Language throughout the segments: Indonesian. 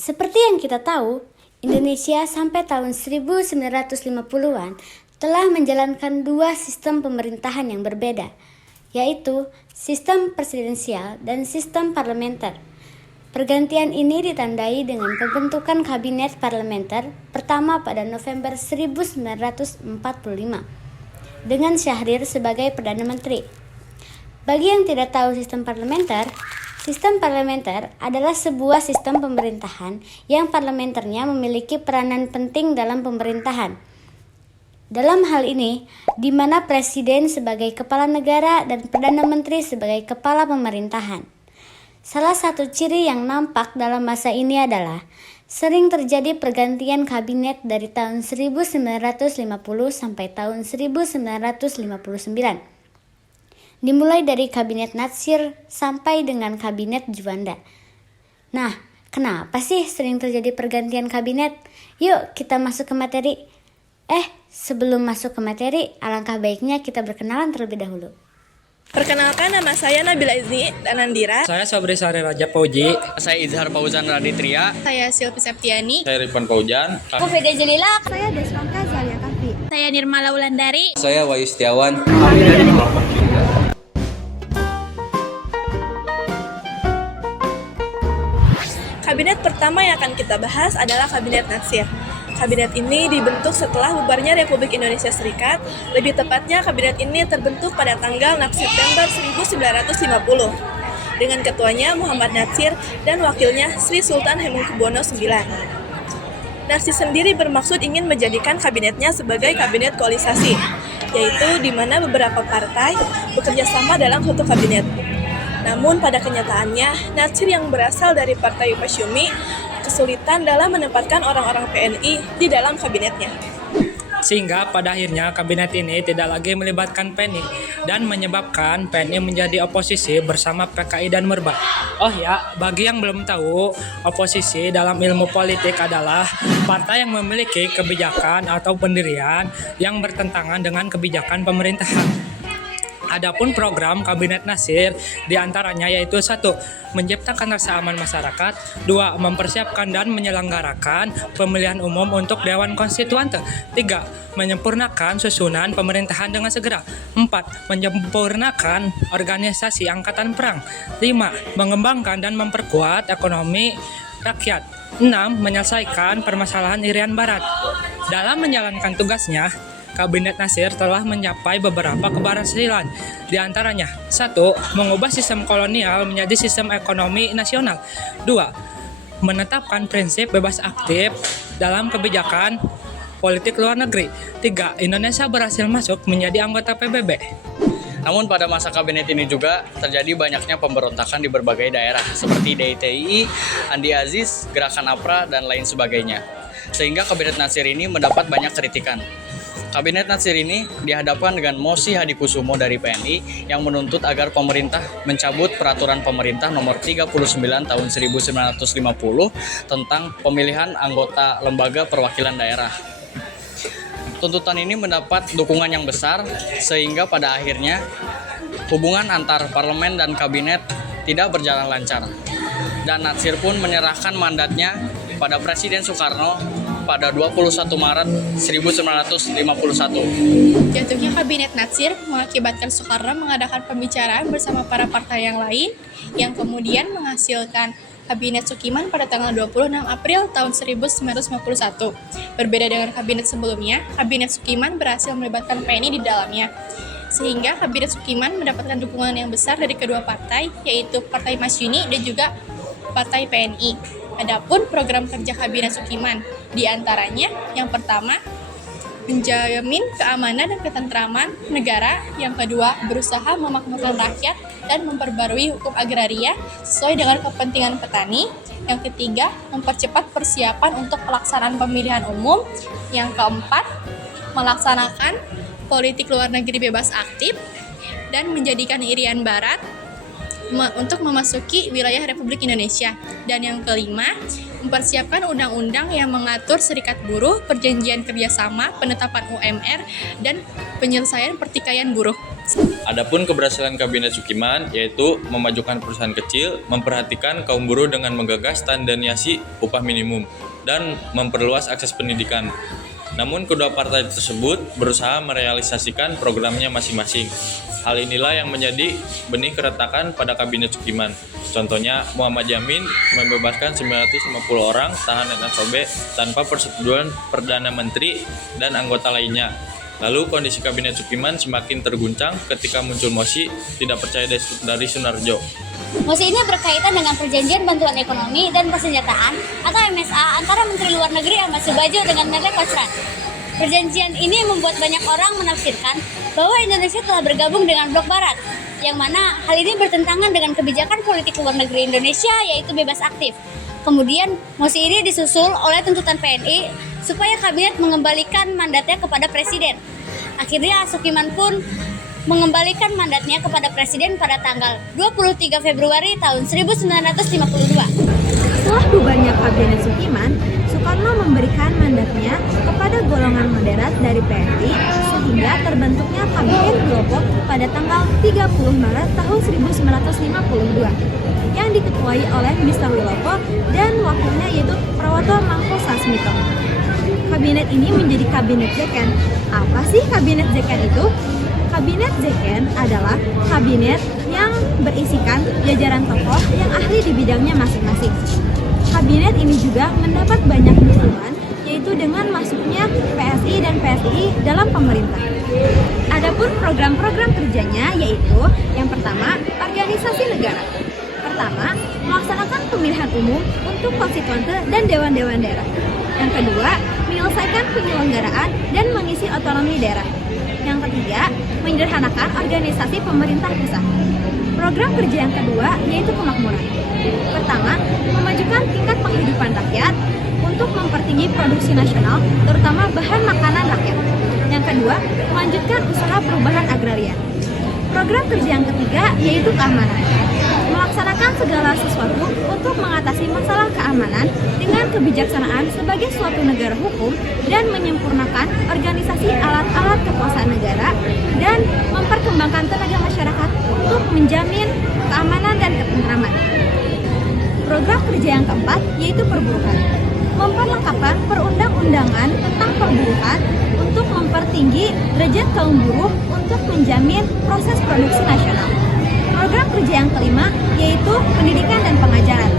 Seperti yang kita tahu, Indonesia sampai tahun 1950-an telah menjalankan dua sistem pemerintahan yang berbeda, yaitu sistem presidensial dan sistem parlementer. Pergantian ini ditandai dengan pembentukan kabinet parlementer pertama pada November 1945 dengan Syahrir sebagai Perdana Menteri. Bagi yang tidak tahu sistem parlementer adalah sebuah sistem pemerintahan yang parlementernya memiliki peranan penting dalam pemerintahan. Dalam hal ini, di mana presiden sebagai kepala negara dan Perdana Menteri sebagai kepala pemerintahan. Salah satu ciri yang nampak dalam masa ini adalah sering terjadi pergantian kabinet dari tahun 1950 sampai tahun 1959. Dimulai dari kabinet Natsir sampai dengan kabinet Juanda. Nah, kenapa sih sering terjadi pergantian kabinet? Yuk kita masuk ke materi. Sebelum masuk ke materi, alangkah baiknya kita berkenalan terlebih dahulu. Perkenalkan, nama saya Nabila Izni Danandira. Saya Sabri Sari Raja Pauji. Saya Izhar Fauzan Raditria. Saya Silvi Septiani. Saya Rifan Paujan. Kofeda Jelila. Saya Deswanka Zalia Kafi. Saya Nirmala Wulandari. Saya Wahyu Setiawan. Kabinet pertama yang akan kita bahas adalah Kabinet Natsir. Kabinet ini dibentuk setelah bubarnya Republik Indonesia Serikat. Lebih tepatnya, kabinet ini terbentuk pada tanggal 6 September 1950 dengan ketuanya Muhammad Natsir dan wakilnya Sri Sultan Hamengkubuwono IX. Natsir sendiri bermaksud ingin menjadikan kabinetnya sebagai kabinet koalisasi, yaitu di mana beberapa partai bekerja sama dalam satu kabinet. Namun pada kenyataannya, Natsir yang berasal dari Partai Masyumi kesulitan dalam menempatkan orang-orang PNI di dalam kabinetnya. Sehingga pada akhirnya kabinet ini tidak lagi melibatkan PNI dan menyebabkan PNI menjadi oposisi bersama PKI dan Merba. Oh ya, bagi yang belum tahu, oposisi dalam ilmu politik adalah partai yang memiliki kebijakan atau pendirian yang bertentangan dengan kebijakan pemerintahan. Adapun program Kabinet Natsir diantaranya yaitu 1. Menciptakan rasa aman masyarakat. 2. Mempersiapkan dan menyelenggarakan pemilihan umum untuk Dewan Konstituante. 3. Menyempurnakan susunan pemerintahan dengan segera. 4. Menyempurnakan organisasi angkatan perang. 5. Mengembangkan dan memperkuat ekonomi rakyat. 6. Menyelesaikan permasalahan Irian Barat. Dalam menjalankan tugasnya, Kabinet Natsir telah mencapai beberapa keberhasilan. Di antaranya, 1. Mengubah sistem kolonial menjadi sistem ekonomi nasional. 2. Menetapkan prinsip bebas aktif dalam kebijakan politik luar negeri. 3. Indonesia berhasil masuk menjadi anggota PBB. Namun pada masa kabinet ini juga terjadi banyaknya pemberontakan di berbagai daerah seperti DITI, Andi Aziz, Gerakan APRA, dan lain sebagainya. Sehingga Kabinet Natsir ini mendapat banyak kritikan. Kabinet Natsir ini dihadapkan dengan mosi Hadikusumo dari PNI yang menuntut agar pemerintah mencabut peraturan pemerintah nomor 39 tahun 1950 tentang pemilihan anggota lembaga perwakilan daerah. Tuntutan ini mendapat dukungan yang besar sehingga pada akhirnya hubungan antar parlemen dan kabinet tidak berjalan lancar. Dan Natsir pun menyerahkan mandatnya pada Presiden Soekarno pada 21 Maret 1951. Jatuhnya Kabinet Natsir mengakibatkan Soekarno mengadakan pembicaraan bersama para partai yang lain yang kemudian menghasilkan Kabinet Sukiman pada tanggal 26 April tahun 1951. Berbeda dengan kabinet sebelumnya, Kabinet Sukiman berhasil melibatkan PNI di dalamnya. Sehingga Kabinet Sukiman mendapatkan dukungan yang besar dari kedua partai, yaitu Partai Masyumi dan juga Partai PNI. Adapun program kerja Kabinet Sukiman, di antaranya yang pertama, menjamin keamanan dan ketentraman negara. Yang kedua, berusaha memakmurkan rakyat dan memperbarui hukum agraria sesuai dengan kepentingan petani. Yang ketiga, mempercepat persiapan untuk pelaksanaan pemilihan umum. Yang keempat, melaksanakan politik luar negeri bebas aktif dan menjadikan Irian Barat untuk memasuki wilayah Republik Indonesia. Dan yang kelima, mempersiapkan undang-undang yang mengatur serikat buruh, perjanjian kerjasama, penetapan UMR, dan penyelesaian pertikaian buruh. Adapun keberhasilan Kabinet Sukiman yaitu memajukan perusahaan kecil, memperhatikan kaum buruh dengan menggagas standarisasi upah minimum, dan memperluas akses pendidikan. Namun kedua partai tersebut berusaha merealisasikan programnya masing-masing. Hal inilah yang menjadi benih keretakan pada Kabinet Sukiman. Contohnya, Muhammad Yamin membebaskan 950 orang tahanan SOB tanpa persetujuan Perdana Menteri dan anggota lainnya. Lalu kondisi Kabinet Sukiman semakin terguncang ketika muncul mosi tidak percaya dari Sunarjo. Mosi ini berkaitan dengan perjanjian bantuan ekonomi dan persenjataan atau MSA antara Menteri Luar Negeri Ahmad Subajo dengan Menlu Kostrad. Perjanjian ini membuat banyak orang menafsirkan bahwa Indonesia telah bergabung dengan blok barat, yang mana hal ini bertentangan dengan kebijakan politik luar negeri Indonesia yaitu bebas aktif. Kemudian, mosi ini disusul oleh tuntutan PNI supaya kabinet mengembalikan mandatnya kepada presiden. Akhirnya, Sukiman pun mengembalikan mandatnya kepada presiden pada tanggal 23 Februari tahun 1952. Setelah bubarnya Kabinet Sukiman, Soekarno memberikan mandatnya kepada golongan moderat dari PNI sehingga terbentuknya Kabinet Wilopo pada tanggal 30 Maret tahun 1952 yang diketuai oleh Mr. Wilopo dan wakilnya yaitu Prawoto Mangku Sasmito. Kabinet ini menjadi Kabinet Zeken. Apa sih Kabinet Zeken itu? Kabinet Zeken adalah kabinet yang berisikan jajaran tokoh yang ahli di bidangnya masing-masing. Kabinet ini juga mendapat banyak dukungan, yaitu dengan masuknya PSI dan PSI dalam pemerintah. Adapun program-program kerjanya yaitu yang pertama, organisasi negara. Pertama, melaksanakan pemilihan umum untuk konstituante dan dewan-dewan daerah. Yang kedua, menyelesaikan penyelenggaraan dan mengisi otonomi daerah. Yang ketiga, menyederhanakan organisasi pemerintah pusat. Program kerja yang kedua yaitu kemakmuran. Pertama, memajukan tingkat penghidupan rakyat untuk mempertinggi produksi nasional, terutama bahan makanan rakyat. Yang kedua, melanjutkan usaha perubahan agraria. Program kerja yang ketiga yaitu keamanan. Melaksanakan segala sesuatu untuk mengatasi masalah keamanan dengan kebijaksanaan sebagai suatu negara hukum dan menyempurnakan organisasi alat-alat kekuasaan negara dan memperkembangkan tenaga masyarakat untuk menjamin keamanan dan ketentraman. Program kerja yang keempat yaitu perburukan. Memperlengkapkan perundang-undangan tentang perburukan untuk mempertinggi derajat kaum buruh untuk menjamin proses produksi nasional. Program kerja yang kelima yaitu pendidikan dan pengajaran.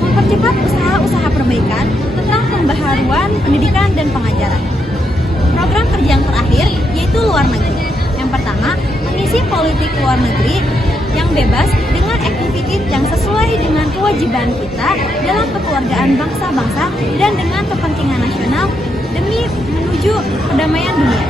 Mempercepat usaha-usaha perbaikan tentang pembaharuan pendidikan dan pengajaran. Program kerja yang terakhir yaitu luar negeri. Yang pertama, mengisi politik luar negeri yang bebas dengan aktivitas yang sesuai dengan kewajiban kita dalam kekeluargaan bangsa-bangsa dan dengan kepentingan nasional demi menuju perdamaian dunia.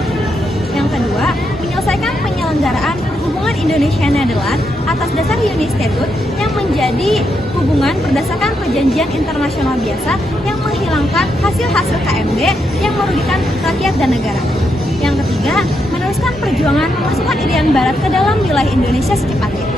Yang kedua, menyelesaikan penyelenggaraan hubungan Indonesia-Nederland atas dasar Uni Statute yang menjadi hubungan berdasarkan perjanjian internasional biasa yang menghilangkan hasil-hasil KMB yang merugikan rakyat dan negara. Yang ketiga, meneruskan perjuangan memasukkan Irian Barat ke dalam wilayah Indonesia secepatnya.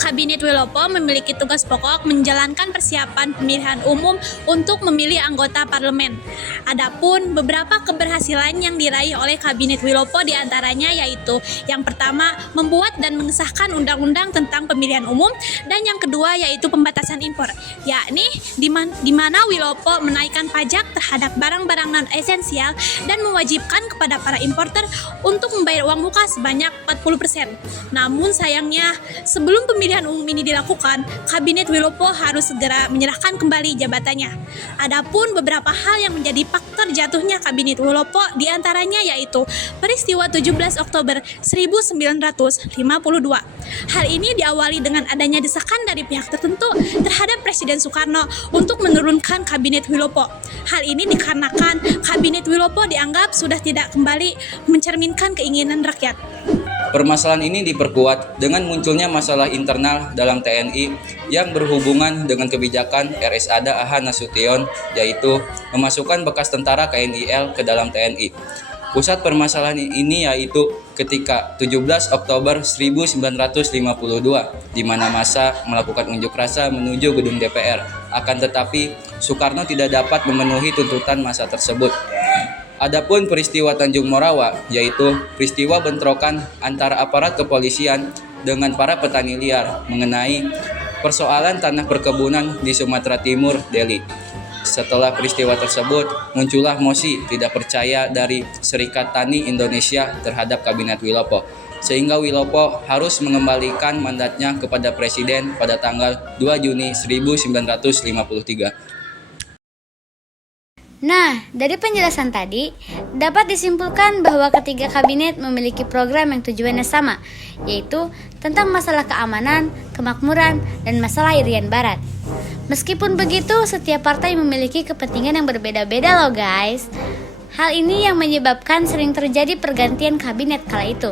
Kabinet Wilopo memiliki tugas pokok menjalankan persiapan pemilihan umum untuk memilih anggota parlemen. Adapun beberapa keberhasilan yang diraih oleh Kabinet Wilopo diantaranya yaitu yang pertama, membuat dan mengesahkan undang-undang tentang pemilihan umum, dan yang kedua yaitu pembatasan impor, yakni di mana Wilopo menaikkan pajak terhadap barang-barang non-esensial dan mewajibkan kepada para importer untuk membayar uang muka sebanyak 40%. Namun sayangnya, sebelum pemilihan umum ini dilakukan, Kabinet Wilopo harus segera menyerahkan kembali jabatannya. Adapun beberapa hal yang menjadi faktor jatuhnya Kabinet Wilopo diantaranya yaitu peristiwa 17 Oktober 1952. Hal ini diawali dengan adanya desakan dari pihak tertentu terhadap Presiden Soekarno untuk menurunkan Kabinet Wilopo. Hal ini dikarenakan Kabinet Wilopo dianggap sudah tidak kembali mencerminkan keinginan rakyat. Permasalahan ini diperkuat dengan munculnya masalah internal dalam TNI yang berhubungan dengan kebijakan RSADA AH Nasution, yaitu memasukkan bekas tentara KNIL ke dalam TNI. Pusat permasalahan ini yaitu ketika 17 Oktober 1952, di mana massa melakukan unjuk rasa menuju gedung DPR. Akan tetapi, Soekarno tidak dapat memenuhi tuntutan massa tersebut. Adapun peristiwa Tanjung Morawa, yaitu peristiwa bentrokan antara aparat kepolisian dengan para petani liar mengenai persoalan tanah perkebunan di Sumatera Timur, Deli. Setelah peristiwa tersebut, muncullah mosi tidak percaya dari Serikat Tani Indonesia terhadap Kabinet Wilopo, sehingga Wilopo harus mengembalikan mandatnya kepada Presiden pada tanggal 2 Juni 1953. Nah, dari penjelasan tadi, dapat disimpulkan bahwa ketiga kabinet memiliki program yang tujuannya sama, yaitu tentang masalah keamanan, kemakmuran, dan masalah Irian Barat. Meskipun begitu, setiap partai memiliki kepentingan yang berbeda-beda loh guys. Hal ini yang menyebabkan sering terjadi pergantian kabinet kala itu.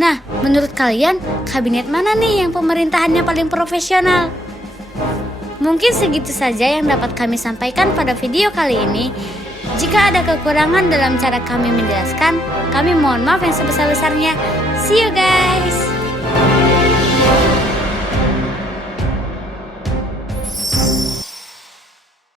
Nah, menurut kalian, kabinet mana nih yang pemerintahannya paling profesional? Mungkin segitu saja yang dapat kami sampaikan pada video kali ini. Jika ada kekurangan dalam cara kami menjelaskan, kami mohon maaf yang sebesar-besarnya. See you guys!